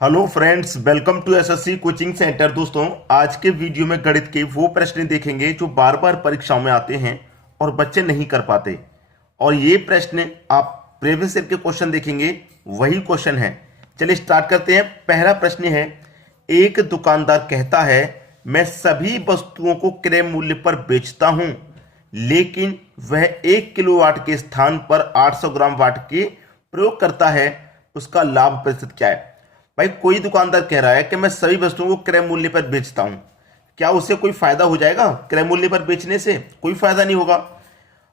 Hello friends, welcome to SSC coaching centre. दोस्तों, आज के वीडियो में गणित के वो प्रश्न देखेंगे जो बार बार परीक्षाओं में आते हैं और बच्चे नहीं कर पाते। और ये प्रश्न आप प्रीवियस ईयर के क्वेश्चन देखेंगे, वही क्वेश्चन है। चलिए स्टार्ट करते हैं। पहला प्रश्न है, एक दुकानदार कहता है मैं सभी वस्तुओं को क्रय मूल्य पर बेचता हूं, लेकिन वह 1 किलोवाट के स्थान पर 800 ग्राम वाट के प्रयोग करता है। उसका लाभ प्रतिशत क्या है? भाई, कोई दुकानदार कह रहा है कि मैं सभी वस्तुओं को क्रय मूल्य पर बेचता हूं। क्या उससे कोई फायदा हो जाएगा? क्रय मूल्य पर बेचने से कोई फायदा नहीं होगा।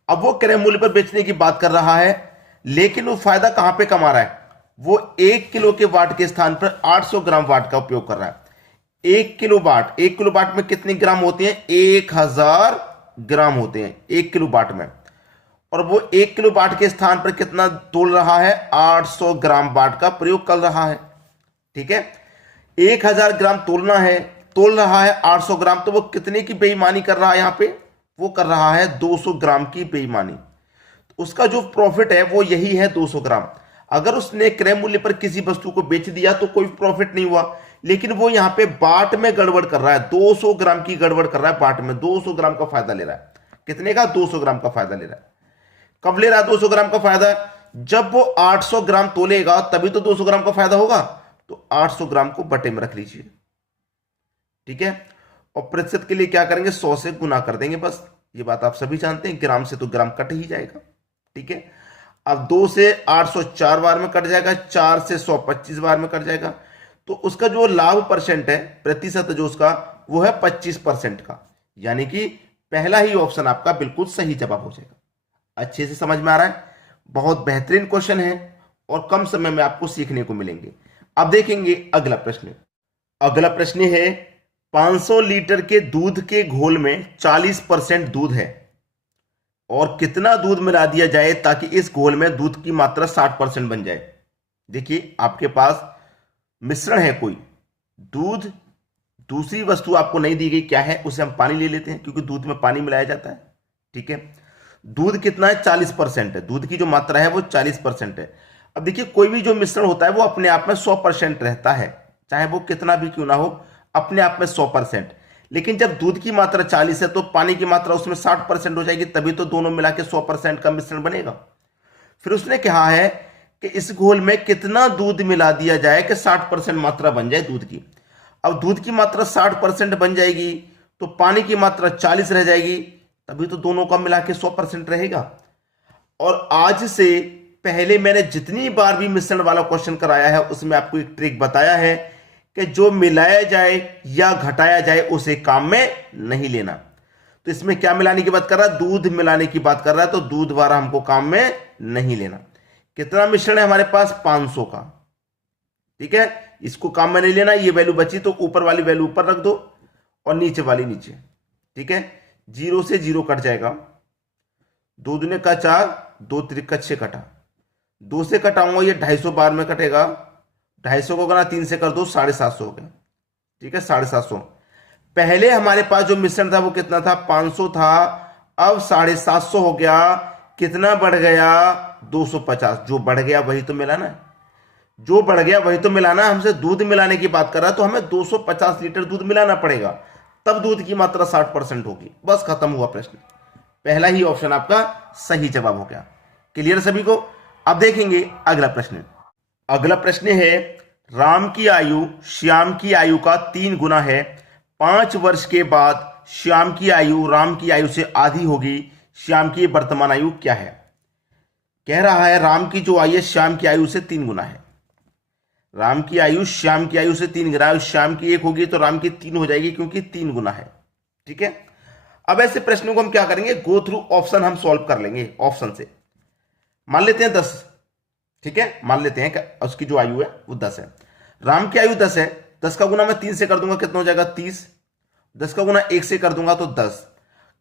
अब वो क्रय मूल्य पर बेचने की बात कर रहा है, लेकिन वो फायदा कहां पे कमा रहा है? वो 1 किलो के वाट के स्थान पर 800 ग्राम वाट का उपयोग कर रहा है। 1 किलो वाट में कितने ग्राम होते हैं? 1000 ग्राम होते हैं 1 किलो वाट में। और वो 1 किलो वाट के स्थान पर कितना तोल रहा है? 800 ग्राम वाट का प्रयोग कर रहा है। ठीक है, 1000 ग्राम तोल रहा है 800 ग्राम, तो वो कितने की बेईमानी कर रहा है? यहां पे वो कर रहा है 200 ग्राम की बेईमानी। तो उसका जो प्रॉफिट है वो यही है, 200 ग्राम। अगर उसने क्रय मूल्य पर किसी वस्तु को बेच दिया तो कोई प्रॉफिट नहीं हुआ, लेकिन वो यहां पे बाट में गड़बड़ कर रहा है, 200 ग्राम की गड़बड़ कर रहा है। बाट में 200 ग्राम का फायदा ले रहा है। कितने का? 200 ग्राम का फायदा ले रहा है। कब ले रहा है 200 ग्राम का फायदा? जब वो 800 ग्राम तोलेगा तभी तो 200 ग्राम का फायदा होगा। तो 800 ग्राम को बटे में रख लीजिए। ठीक है, और प्रतिशत के लिए क्या करेंगे? 100 से गुना कर देंगे। बस ये बात आप सभी जानते हैं, ग्राम से तो ग्राम कट ही जाएगा। ठीक है, अब 2 से 800 4 बार में कट जाएगा, 4 से 100 25 बार में कट जाएगा। तो उसका जो लाभ परसेंट है, प्रतिशत जो उसका, वो है 25% का। यानी कि पहला ही ऑप्शन आपका बिल्कुल सही जवाब हो जाएगा। अच्छे से समझ में आ रहा है? बहुत बेहतरीन क्वेश्चन है और कम समय में आपको सीखने को मिलेंगे। अब देखेंगे अगला प्रश्न। अगला प्रश्न है, 500 लीटर के दूध के घोल में 40% दूध है और कितना दूध मिला दिया जाए ताकि इस घोल में दूध की मात्रा 60% बन जाए? देखिए, आपके पास मिश्रण है कोई, दूध, दूसरी वस्तु आपको नहीं दी गई, क्या है? उसे हम पानी ले लेते हैं, क्योंकि दूध में पानी मिलाया जाता है। ठीक है, दूध कितना है? 40% है। दूध की जो मात्रा है वो 40% है। अब देखिए, कोई भी जो मिश्रण होता है वो अपने आप में 100% रहता है, चाहे वो कितना भी क्यों ना हो, अपने आप में 100%। लेकिन जब दूध की मात्रा 40 है तो पानी की मात्रा उसमें 60% हो जाएगी, तभी तो दोनों मिला के 100% का मिश्रण बनेगा। फिर उसने कहा है कि इस घोल में कितना दूध मिला दिया जाए कि 60% मात्रा बन जाए दूध की। अब दूध की मात्रा 60% बन जाएगी तो पानी की मात्रा 40 रह जाएगी, तभी तो दोनों का मिला के 100% रहेगा। और आज से पहले मैंने जितनी बार भी मिश्रण वाला क्वेश्चन कराया है उसमें आपको एक ट्रिक बताया है कि जो मिलाया जाए या घटाया जाए उसे काम में नहीं लेना। तो इसमें क्या मिलाने की बात कर रहा है? दूध मिलाने की बात कर रहा है, तो दूध वाला हमको काम में नहीं लेना। कितना मिश्रण है हमारे पास? 500 का। ठीक है, इसको काम में नहीं लेना। ये वैल्यू बची तो ऊपर वाली वैल्यू ऊपर रख दो और नीचे वाली नीचे। ठीक है, 0 से 0 कट जाएगा। 2 दूने का 4, 2 त्रिक 6 कटा। 2 से कटाऊंगा, ये 250 बार में कटेगा। 250 को गुना 3 से कर दो, 750 हो गया। ठीक है, 750। पहले हमारे पास जो मिश्रण था वो कितना था? 500 था। अब 750 हो गया। कितना बढ़ गया? 250। जो बढ़ गया वही तो मिलाना है। जो बढ़ गया वही तो मिलाना है। हमसे दूध मिलाने की बात कर रहा है तो हमें 250 लीटर दूध मिलाना पड़ेगा, तब दूध की मात्रा 60% होगी। बस खत्म हुआ प्रश्न। पहला ही ऑप्शन आपका सही जवाब हो गया। क्लियर सभी को? अब देखेंगे अगला प्रश्न। अगला प्रश्न है, राम की आयु श्याम की आयु का 3 गुना है। 5 वर्ष के बाद श्याम की आयु राम की आयु से आधी होगी। श्याम की वर्तमान आयु क्या है? कह रहा है राम की जो आयु है श्याम की आयु से 3 गुना है। राम की आयु श्याम की आयु से 3 गुना, श्याम की 1 होगी तो राम की 3 हो जाएगी, क्योंकि 3 गुना है। ठीक है, अब ऐसे प्रश्नों को हम क्या करेंगे? गो थ्रू ऑप्शन हम सॉल्व कर लेंगे। ऑप्शन से मान लेते हैं 10। ठीक है, मान लेते हैं कि उसकी जो आयु है वो 10 है। राम की आयु 10 है। 10 का गुना मैं 3 से कर दूंगा, कितना हो जाएगा? 30। 10 का गुना 1 से कर दूंगा तो 10।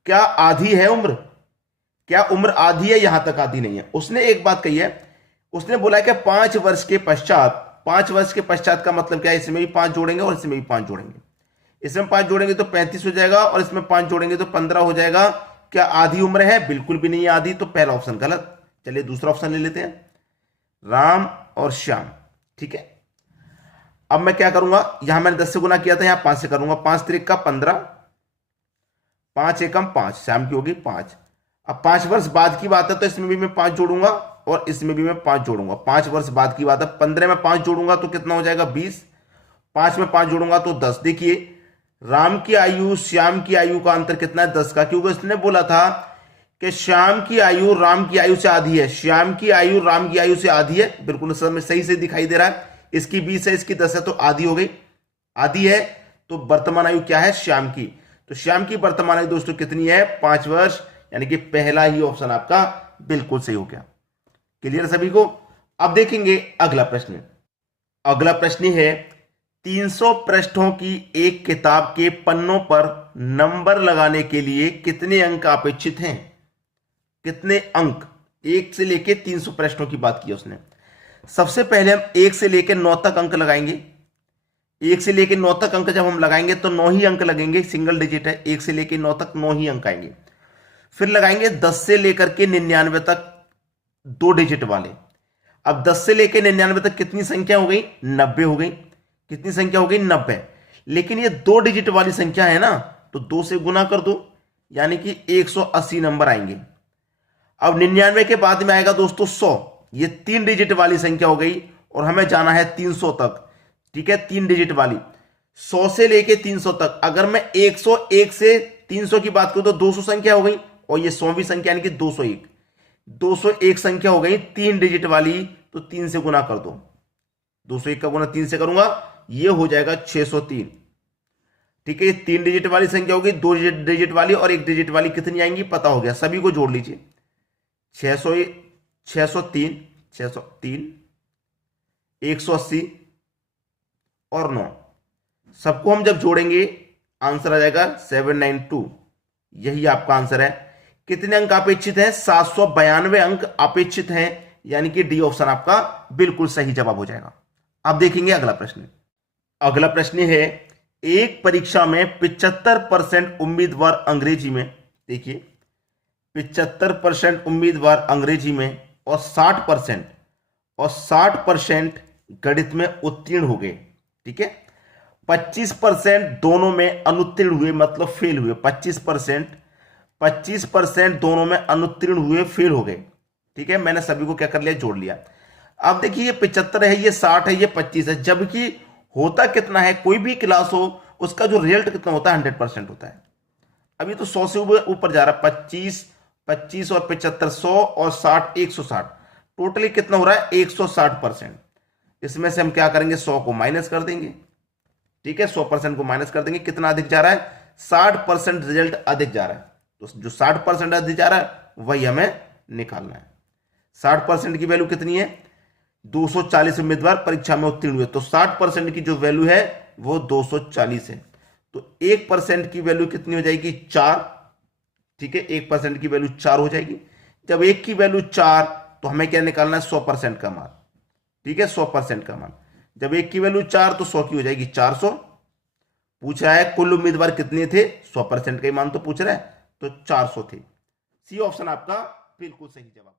क्या आधी है उम्र? क्या उम्र आधी है? यहां तक आधी नहीं है। उसने एक बात कही है, उसने बोला है कि 5 वर्ष के पश्चात। 5 वर्ष के पश्चात का मतलब क्या है? इसमें भी 5 जोड़ेंगे और इसमें भी 5 जोड़ेंगे। इसमें 5 जोड़ेंगे तो 35 हो जाएगा और इसमें 5 जोड़ेंगे तो 15 हो जाएगा। क्या आधी उम्र है? बिल्कुल भी नहीं है आधी, तो पहला ऑप्शन गलत। चलिए दूसरा ऑप्शन ले लेते हैं, राम और श्याम। ठीक है, अब मैं क्या करूंगा, यहां मैंने 10 से गुना किया था, यहां 5 से करूंगा। 5 त्रिक का 15, 5 एकम 5, श्याम की होगी 5। अब 5 वर्ष बाद की बात है तो इसमें भी मैं 5 जोड़ूंगा और इसमें भी मैं 5 जोड़ूंगा। 5 वर्ष बाद की बात है, 15 में 5 जोड़ूंगा तो कितना हो जाएगा 20, 5 में 5 जोड़ूंगा तो 10। देखिए राम की आयु श्याम की आयु का अंतर कितना है 10 का, क्योंकि इसने बोला था कि श्याम की आयु राम की आयु से आधी है, श्याम की आयु राम की आयु से आधी है। बिल्कुल सही से दिखाई दे रहा है, इसकी 20 है इसकी 10 है तो आधी हो गई, आधी है तो वर्तमान आयु क्या है श्याम की, तो श्याम की वर्तमान आयु दोस्तों कितनी है 5 वर्ष, यानी कि पहला ही ऑप्शन आपका बिल्कुल सही हो गया। क्लियर सभी को। अब देखेंगे अगला प्रश्न। अगला प्रश्न है 300 पृष्ठों की एक किताब के पन्नों पर नंबर लगाने के लिए कितने अंक अपेक्षित हैं, कितने अंक, 1 से लेके 300 पृष्ठों की बात की उसने। सबसे पहले हम 1 से लेके 9 तक अंक लगाएंगे। 1 से लेके 9 तक अंक जब हम लगाएंगे तो 9 ही अंक लगेंगे, सिंगल डिजिट है, 1 से लेके 9 तक 9 ही अंक आएंगे। फिर लगाएंगे 10 से लेकर के 99 तक 2 डिजिट वाले। अब 10 से लेके 99 तक कितनी संख्या हो गई 90 हो गई, कितनी संख्या हो गई 90। लेकिन ये 2 डिजिट वाली संख्या है ना, तो 2 से गुना कर दो, यानी कि 180 नंबर आएंगे। अब 99 के बाद में आएगा दोस्तों 100, ये 3 डिजिट वाली संख्या हो गई और हमें जाना है 300 तक, ठीक है, 3 डिजिट वाली। 100 से लेके 300 तक, अगर मैं 101 से 300 की बात करूं तो 200 संख्या हो गई, और ये 100वीं संख्या यानी कि 201, 201 संख्या हो गई 3 डिजिट वाली, तो 3 से गुना कर दो, 201 का गुना 3 से करूंगा, ये हो जाएगा 603, ठीक है। ये 3 डिजिट वाली संख्या होगी, 2 डिजिट वाली और 1 डिजिट वाली कितनी आएंगी पता हो गया, सभी को जोड़ लीजिए। 603, 180 और 9, सबको हम जब जोड़ेंगे आंसर आ जाएगा 792, यही आपका आंसर है। कितने अंक अपेक्षित हैं 792 अंक अपेक्षित हैं, यानी कि डी ऑप्शन आपका बिल्कुल सही जवाब हो जाएगा। अब देखेंगे अगला प्रश्न। अगला प्रश्न है एक परीक्षा में 75% उम्मीदवार अंग्रेजी में, देखिए 75% उम्मीदवार अंग्रेजी में और 60% गणित में उत्तीर्ण हो गए, ठीक है। 25% दोनों में अनुत्तीर्ण हुए, मतलब फेल हुए। 25% दोनों में अनुत्तीर्ण हुए, फेल हो गए, ठीक है। मैंने सभी को क्या कर लिया, जोड़ लिया। अब देखिए ये 75 है, ये 60 है, ये 25 है, जबकि होता कितना है, कोई भी क्लास हो उसका जो रिजल्ट कितना होता है 100% होता है। अभी तो 100 से ऊपर जा रहा है, 25 और 75 100 और 60 160, टोटली कितना हो रहा है 160%। इसमें से हम क्या करेंगे 100 को माइनस कर देंगे, ठीक है, 100% को माइनस कर देंगे, कितना अधिक जा रहा है 60% रिजल्ट अधिक जा रहा है। तो जो 60% अधिक जा रहा है वही हमें निकालना है। 60% की वैल्यू कितनी है, 240 उम्मीदवार परीक्षा में उत्तीर्ण हुए, तो 60% की जो वैल्यू है वो 240 है। तो 1% की वैल्यू कितनी हो जाएगी 4, ठीक है, 1% की वैल्यू 4 हो जाएगी। जब 1 की वैल्यू 4 तो हमें क्या निकालना है 100% का मान, ठीक है, 100% का मान। जब 1 की वैल्यू 4 तो 100 की हो जाएगी 400। पूछ रहा है कुल उम्मीदवार कितने थे, 100% का ही मान तो पूछ रहा है, तो 400 थे। सी ऑप्शन आपका बिल्कुल सही जवाब।